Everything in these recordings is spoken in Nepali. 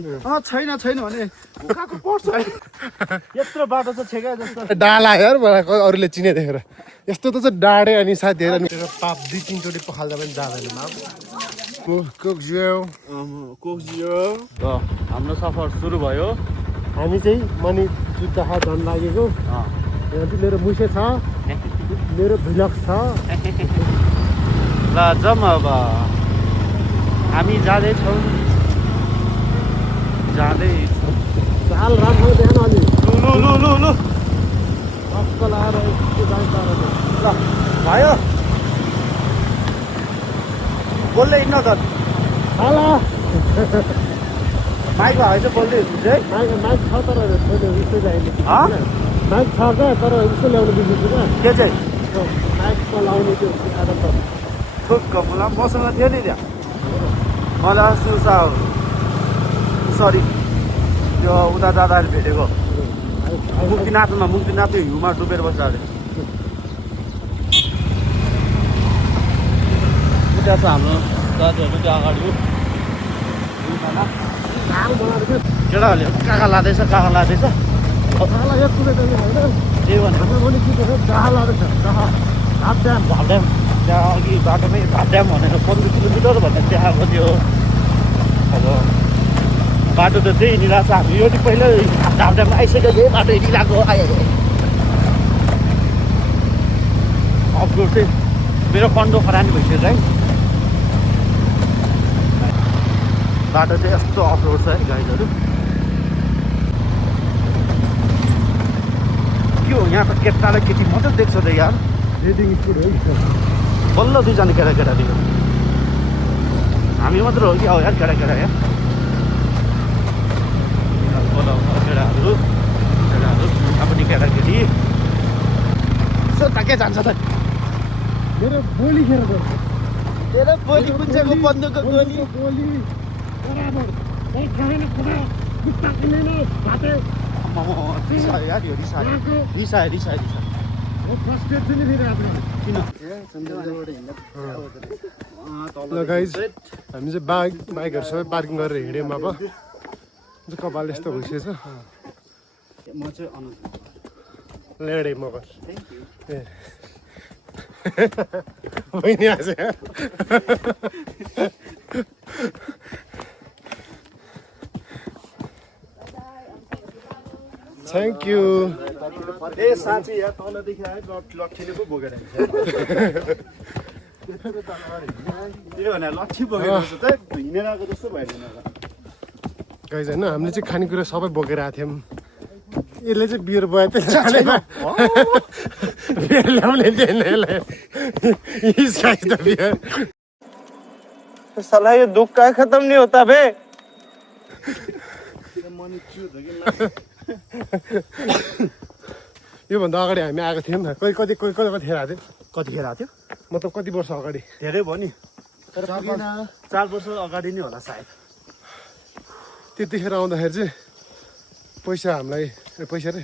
छैन भने भुकाको पर्छ यत्रो बाटो छ छेका जस्तो डाला यार मलाई अरूले चिने देखेर यस्तो त चाहिँ डाडे अनि साथीहरू मेरो पाप 2-3 चोटि पखाल्दा पनि जाँदैन हाम्रो सफर सुरु भयो हामी चाहिँ मनी जुत्ता झन् लागेको यहाँ चाहिँ मेरो मुसे छ मेरो भिलक्स छ ल जाउँ अब हामी जाँदैछौँ चाल राम्रो देखेन अलि लु अक्कल आएर यस्तो जान्छ ल भयो बोल्दै हिँड्न त हाला माइक भयो चाहिँ बोल्दै हुनुहुन्छ है माइक छ तर उस्तो ल्याउने माइक छ क्या तर उस्तो ल्याउनु बिर्सिन्छु क्या के चाहिँ माइकमा लाउने त्यो आदत ठुक्क मलाई मसँग थियो नि त्यहाँ मलाई सरी त्यो उता जाँदाखेरि भेटेको मुक्तिनाथमा हिउँमा डुबेर बसिरहेको थियो त्यहाँ छ हाम्रो दाजुहरू त्यो अगाडि केटाहरूले काका लाँदैछ त्यही भनेको घाटड्याम त्यहाँ अघि बाटोमै घाटड्याम भनेर 15 किलोमिटर भनेर देखाएको थियो अब बाटो त त्यही हिँडिरहेको छ हामी यो पहिल्यै घाटड्याममा आइसक्यो यही बाटो हिँडिरहेको अफरोड चाहिँ मेरो कन्डो खरानी भइसक्यो है बाटो चाहिँ यस्तो अफरोड छ है गाइजहरू के हो यहाँ त केटालाई केटी मात्रै देख्छ त यार रेडिङ स्कुल हो बल्ल दुईजना केटा दियो हामी मात्र हो कि अब यार केटा यहाँ केटाहरू पनि केटाकेटी सोध्दा के जान्छ त मेरो बोली खेर तेरो बोली कुन चाहिँ बन्दुकको गोली रिसायो ल गाइज हामी चाहिँ बाइकहरू सबै पार्किङ गरेर हिँड्यौँ अब कपाल यस्तो भइसकेछ म चाहिँ लेडे मगर बहिनी आज थ्याङ्क यू ए साँच्चै यहाँ तलदेखि आयो लट्ठीले पो बोकेर त्यो भने लट्ठी बोकेर त हिँडेर आएको जस्तो भइरहेन गाइज होइन हामीले चाहिँ खानेकुरा सबै बोकेर आएको थियौँ यसले चाहिँ बियर बोया बियर ल्याउने त बियर साला यो दुख का खत्म नहीं होता बे योभन्दा अगाडि हामी आएको थियौँ कतिखेर आएको थियो कतिखेर आएको थियो मतलब कति वर्ष अगाडि धेरै भयो नि 4 वर्ष अगाडि नै होला सायद त्यतिखेर आउँदाखेरि चाहिँ पैसा हामीलाई पैसा रे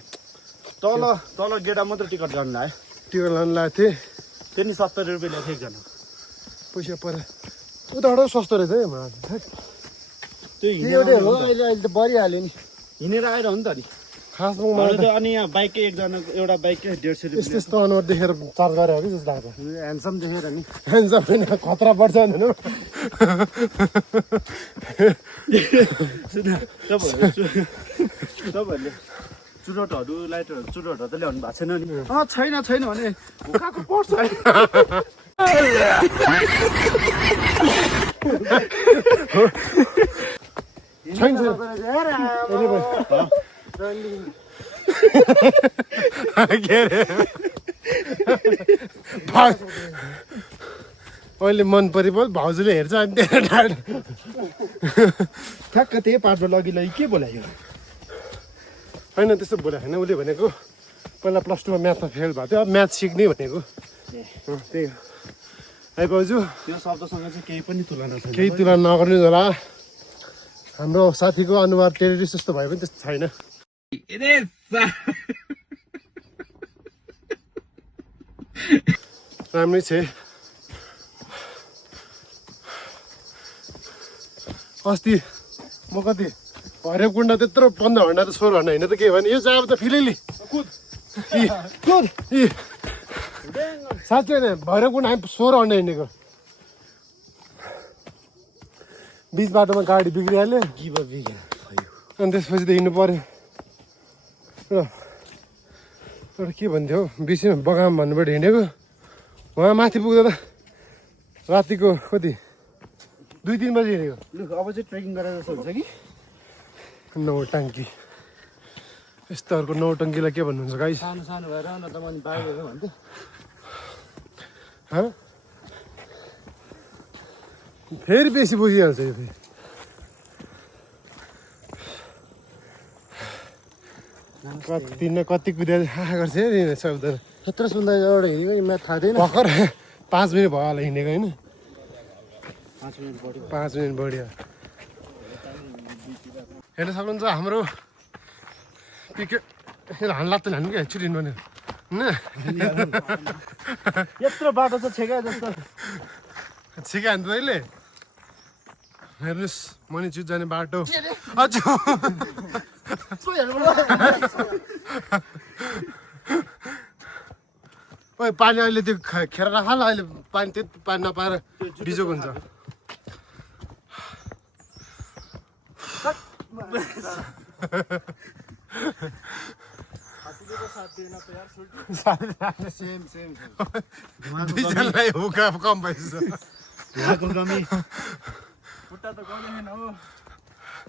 तल गेटा मात्र टिकट गर्न लायो टिकट लानु लागेको थिएँ त्यो नि 70 रुपियाँ ल्याएको एकजना पैसा पर उताबाट सस्तो रहेछ है त्यो एउटै हो अहिले त बढिहाल्यो नि हिँडेर आएर हो नि त नि खासमा अनि यहाँ बाइकै एकजना एउटा बाइकै 150 रुपियाँ यस्तो अनुहार देखेर चार्ज गरे हो कि जस्तो लाग्छ ह्यान्डसम देखेर नि ह्यान्डसम पनि खतरा पर्छ नि तपाईँहरूले चुरोटहरू लाइटरहरू चुरोटहरू त ल्याउनु भएको छैन नि छैन भने भुकाको पर्छ अहिले मन परे पनि भाउजूले हेर्छ अनि ठ्याक्क त्यही पार्टमा लगिलाई के बोलायो होइन त्यस्तो बोलेको छैन उसले भनेको पहिला +2मा म्याथमा फेल भएको थियो अब म्याथ सिक्ने भनेको त्यही हो है भाउजू त्यो शब्दसँग चाहिँ केही पनि तुलना छैन केही तुलना नगर्नु होला हाम्रो साथीको अनुहार टेररिस्ट जस्तो भए पनि त्यस्तो छैन राम्रै छ अस्ति म कति हरेक कुण्ड त्यत्रो 15 घण्टा त 16 घण्टा हिँड्नु त के भने यो चाहिँ अब त फिलिली साँच्चै नै भैरव कुण्ड हामी 16 घण्टा हिँडेको बिच बाटोमा गाडी बिग्रिहाल्यो अनि त्यसपछि त हिँड्नु पर्यो एउटा के भन्थ्यो बिचमा बगाम भन्नुबाट हिँडेको उहाँ माथि पुग्दा त रातिको कति 2-3 बजी हिँडेको अब चाहिँ ट्रेकिङ गरेर जस्तो हुन्छ कि नौटङ्की यस्तोहरूको नौटङ्कीलाई के भन्नुहुन्छ गाइस सानो सानो भएर न त मैले बाहिर भन्थेँ फेरि बेसी बुझिहाल्छ यो फेरि कति न कति कुदेर थाहा गर्छ नि शब्द यत्रो सुन्दा एउटा हिँडेको नि म्याथ थाहा थिएन भर्खर 5 मिनट भयो होला हिँडेको होइन 5 मिनट बढी 5 मिनट बढ्यो हेर्न सक्नुहुन्छ हाम्रो पिके हान्ला त हान्नु क्या एकचोटि हिँड्नु होइन यत्रो बाटो त छेका जस्तो छिका हान्नु अहिले हेर्नुहोस् मणिचुत जाने बाटो अझ ओइ पानी अहिले त्यो खेर राखाल अहिले पानी त्यति पानी नपाएर बिजोक हुन्छ दुईजनालाई हुका कम भइसक्यो यहाँको कमी खुट्टा त गउँदैन हो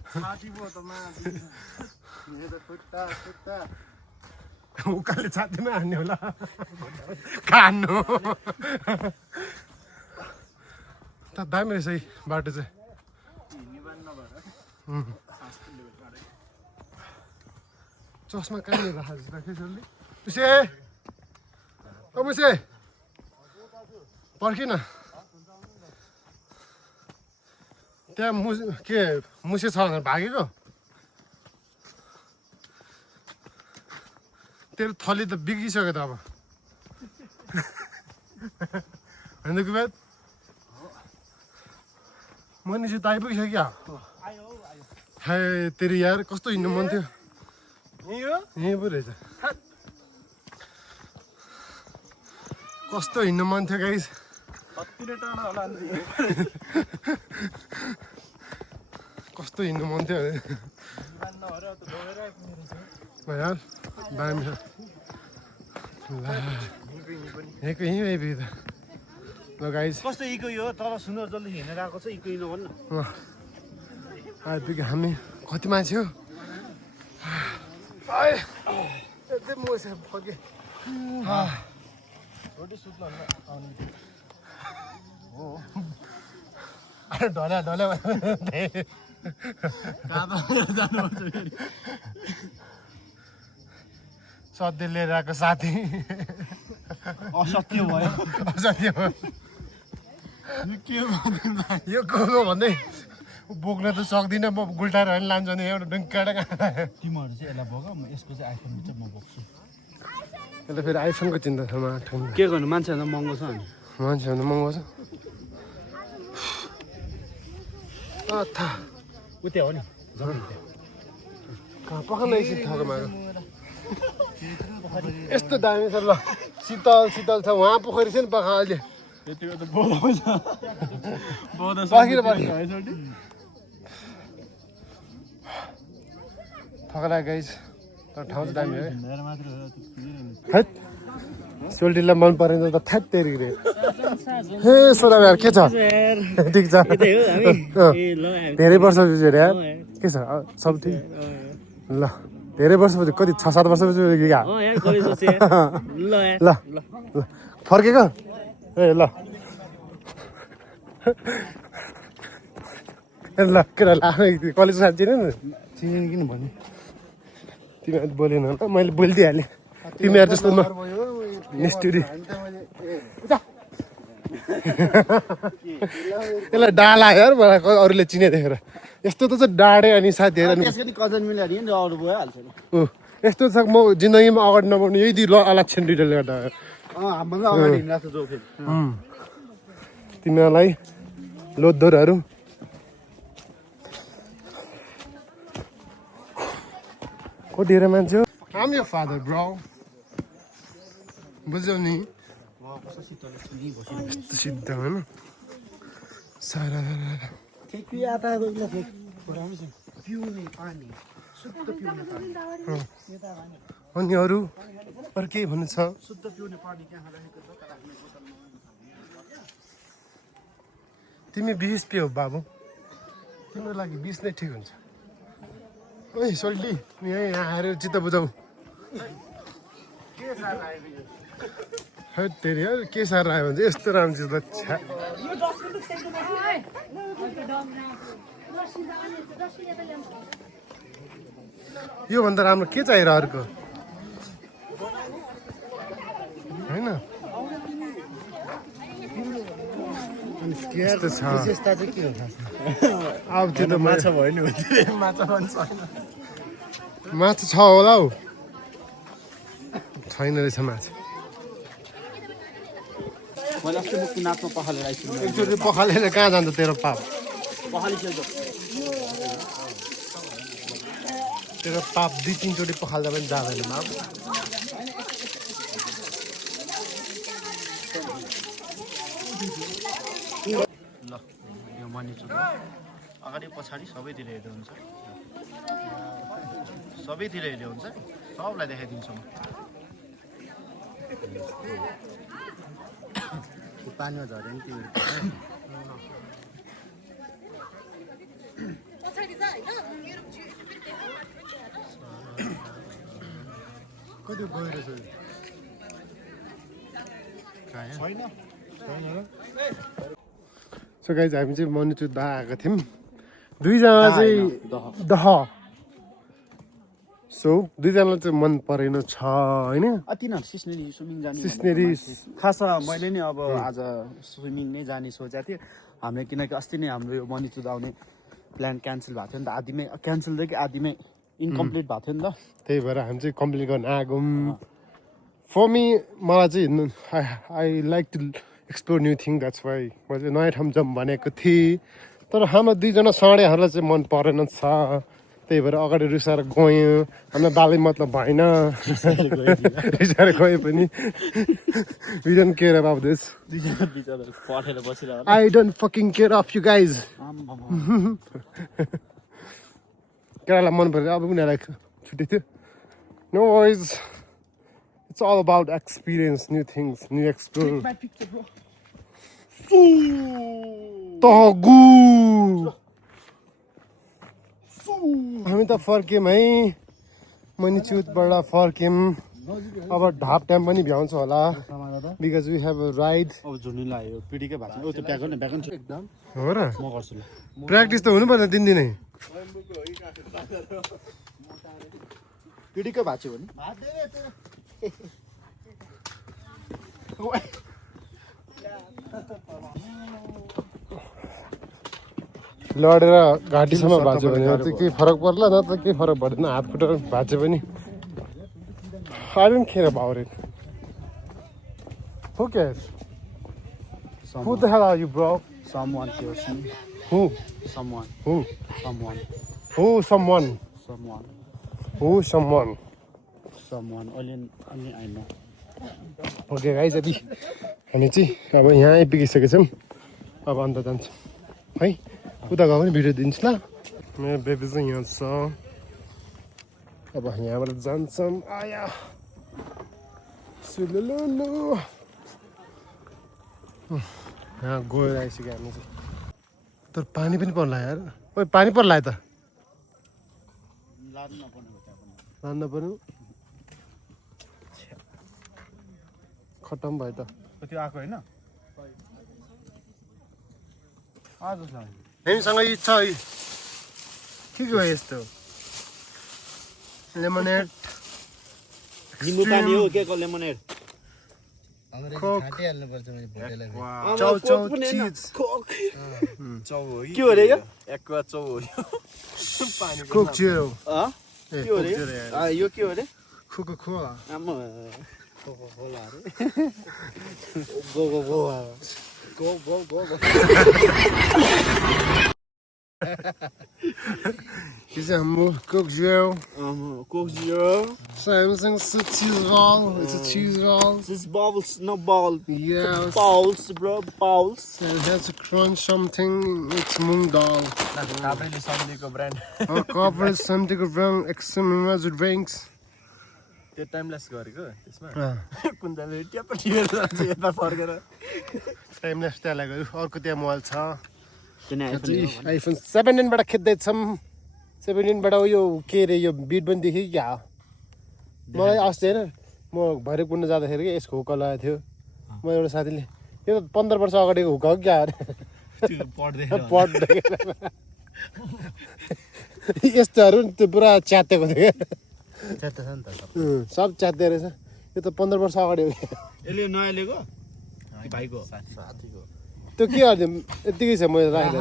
छाती पो त माथि मेरो खुट्टा खुट्टा उकाले छातीमा हान्ने होला खानु त दामी रहेछ है बाटो चाहिँ चस्मा कहाँनिर राखेको छ मुसे ओ मुसे पर्खिन त्यहाँ मुसे छ भनेर भागेको तेरो थली त बिग्रिसक्यो त अब होइन कुबेत मनिषी त आइपुगिसक्यो क्या हे तेरो यार कस्तो हिँड्नु मन थियो यहीँ पो रहेछ कस्तो हिँड्नु मन थियो गाइस कस्तो हिँड्नु मन थियो यार दामी छ यहीँको यहीँ आइपुग्यो त ल गाइस कस्तो इको यो तल सुन्दर जल्दी हिँडेर आएको छ इको इन भन्नु आइपुग्यो हामी कति मान्छे हो ढल्या ढल्या सधैँ लिएर आएको साथी असत्य भयो असत्य भयो यो को भन्दै बोक्न त सक्दिनँ म गुल्टाएर होइन लान्छु भने एउटा डङ्काडा तिमीहरू चाहिँ यसलाई बोक म यसको चाहिँ आइफोन चाहिँ म बोक्छु यसले फेरि आइफोनको चिन्ता छ के गर्नु मान्छेहरू महँगो छ नि मान्छेहरू महँगो छ उतै हो नि पखाल एकछिन थाहा माग यस्तो दामी छ ल शीतल शीतल छ उहाँ पोखरी छ नि पखा अहिले थकला गाइस तर ठाउँ चाहिँ दामी है सोल्टीलाई मन परेन त थ्याट तेरी रे हे सोना यार के छ ठिक छ धेरै वर्ष पछि यार के छ सब ठिक ल धेरै वर्षपछि कति 6-7 वर्षपछि क्या ल फर्केको ए ल ल केटा कलेज साथी चिने चिने किन भन्यो तिमीहरू बोलेन ल मैले बोलिदिइहालेँ तिमीहरू जस्तो म निष्ठुरी यसलाई डाला यार मलाई अरूले चिने देखेर यस्तो त चाहिँ डाडे अनि साथीहरू अनि कजन मिलाएर नि अरू भइहाल्छ नि यस्तो छ म जिन्दगीमा अगाडि नबढ्नु यही अलक्षण दुइटाले गर्दा हामीभन्दा अगाडि हिँडिरहेको छ जो फेरि तिमीहरूलाई लोद्धरहरू ओ डेरा मान्छे I'm your father, bro. बुझ्यौ नि सिद्ध होइन सारा अनि अरू केही भन्नु छ तिमी 20 पियो बाबु तिम्रो लागि 20 नै ठिक हुन्छ ओइ सोल्टी यहीँ आएर चित्त बुझाउ तेरि यार के साह्रो आयो भने यस्तो राम्रो चिज त यो भन्दा राम्रो के चाहिएर अर्को होइन यस्तो छ अब त्यो त माछा भयो नि माछा छ होला हौ छैन रहेछ माछा एकचोटि पखालेर कहाँ जान्छ तेरो पाप तेरो पाप 2-3 चोटि पखाल्दा पनि जाँदैन बाबु ल यो मनिचुर अगाडि पछाडि सबैतिर हेर्दै हुन्छ सबैतिर हेर्दै हुन्छ सबलाई देखाइदिन्छु म पानीमा झऱ्यो नि तिमीहरू कति गइरहेछ सो गाइज हामी चाहिँ मनिचुर दा आएको थियौँ दुईजना चाहिँ दह सो दुईजनालाई चाहिँ मन परेन छ होइन अति न सिस्नेरी स्विमिङ जाने सिस्नेरी खास मैले नि अब आज स्विमिङ नै जाने सोचेको थिएँ हामीले किनकि अस्ति नै हाम्रो यो मनिचुर आउने प्लान क्यान्सल भएको थियो नि त आधीमै क्यान्सलदेखि आधीमै इन्कम्प्लिट भएको थियो नि त त्यही भएर हामी चाहिँ कम्प्लिट गर्न आगौँ फर मी मलाई चाहिँ I like to explore new thing that's why मैले चाहिँ नयाँ ठाउँ जाउँ भनेको थिएँ तर हाम्रो दुईजना साँडेहरूलाई चाहिँ मन परेन छ त्यही भएर अगाडि रिसाएर गयौँ हामीलाई बालै मतलब भएन रिसाएर गयो पनि we don't care about this I don't fucking care of you guys केटालाई मन परेर अब उनीहरूलाई छुट्टी थियो no wise it's all about experience new things new explore तगु हामी त फर्क्यौँ है मनिचुरबाट फर्क्यौँ अब ढाप टाइम पनि भ्याउँछ होला because we have a ride अब झुन्नु लाग्यो पिडीकै भएको छ त्यो ब्याकन एकदम हो र म गर्छु ल प्र्याक्टिस त हुनु पर्छ 3 दिनै पिडीकै भएको छ भने लडेर घाँटीसम्म भाँच्यो भने चाहिँ केही फरक पर्ला न त केही फरक पर्दैन हात खुट्टा भाँच्यो पनि I don't care about it. Who cares? Who the hell are you, bro? Someone cares me. Who? Someone. Who? Someone. Who? Someone. Someone. Who? Someone. Someone. Only I know. Okay, guys, अभी हामी चाहिँ अब यहाँ आइपुगिसकेको छौँ अब अन्त जान्छौँ है उता गयो भने भिडियो दिन्छु ल मेरो बेबी चाहिँ यहाँ छ अब यहाँबाट जान्छौँ आया सुलुलुलु यहाँ गएर आइसक्यो हामी चाहिँ तर पानी पनि पर्ला यार ओइ पानी पर्ला त लानु नपर्नु खतम भयो त त्यो आएको होइन आज छ हामीसँग इच्छा के हो यस्तो लेमोनेड निम्बु पानी हो के को लेमोनेड चाउ चाउ चिज के हो रे यो एक्वा चौ हो यो कोक जिरो के हो रे यो के हो रे कोका कोला आमा कोका कोला रे गो गो गो यो चाहिँ हाम्रो Coke zero Coke Zero. Samsung cheese roll. It's a cheese roll. This is balls, no ball. Yes. Balls, bro, balls. It has to crunch something. It's moong dal. काभ्रेले सम्झेको brand Corporate something around XM Magic Drinks. त्यो टाइमलेस गरेको त्यसमा Ah. कुन्दाले ट्याप टिपेर जान्छ यता फर्केर Timeless त्यहाँ लाग्यो अर्को त्यहाँ मोबाइल छ Then I आइफोन 17 बाट खेद्दैछौँ 17 बाट यो के रे यो बिट पनि देखेँ क्या मलाई अस्ति होइन म भैरव कुण्ड जाँदाखेरि कि यसको हुक्का लगाएको थियो म एउटा साथीले यो त 15 वर्ष अगाडिको हुक्का हो क्या अरे पढ्दै यस्तोहरू नि त्यो पुरा च्यातेको थियो क्या सब च्यात्दै रहेछ यो त 15 वर्ष अगाडि हो क्या यसले नयाँ लिएको भाइको साथीको त्यो के गरिदिउँ यत्तिकै छ मैले राखेर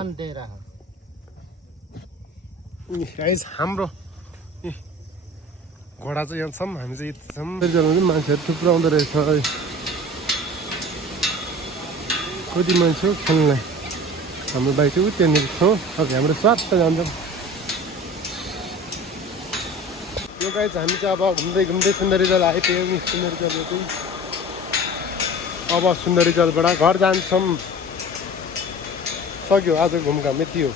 गाइस हाम्रो घोडा चाहिँ यहाँ छौँ हामी चाहिँ यति छौँ मान्छेहरू थुप्रो आउँदो रहेछ कति मान्छे हो खेल्नलाई हाम्रो बाइक चाहिँ त्यहाँनिर छौँ अब हाम्रो स्वाट जान्छौँ यो गाइस हामी चाहिँ अब घुम्दै घुम्दै सुन्दरी जल आइपुग्यौँ सुन्दरी जल चाहिँ अब सुन्दरी जलबाट घर जान्छौँ सक्यो आज घुमघाम यति हो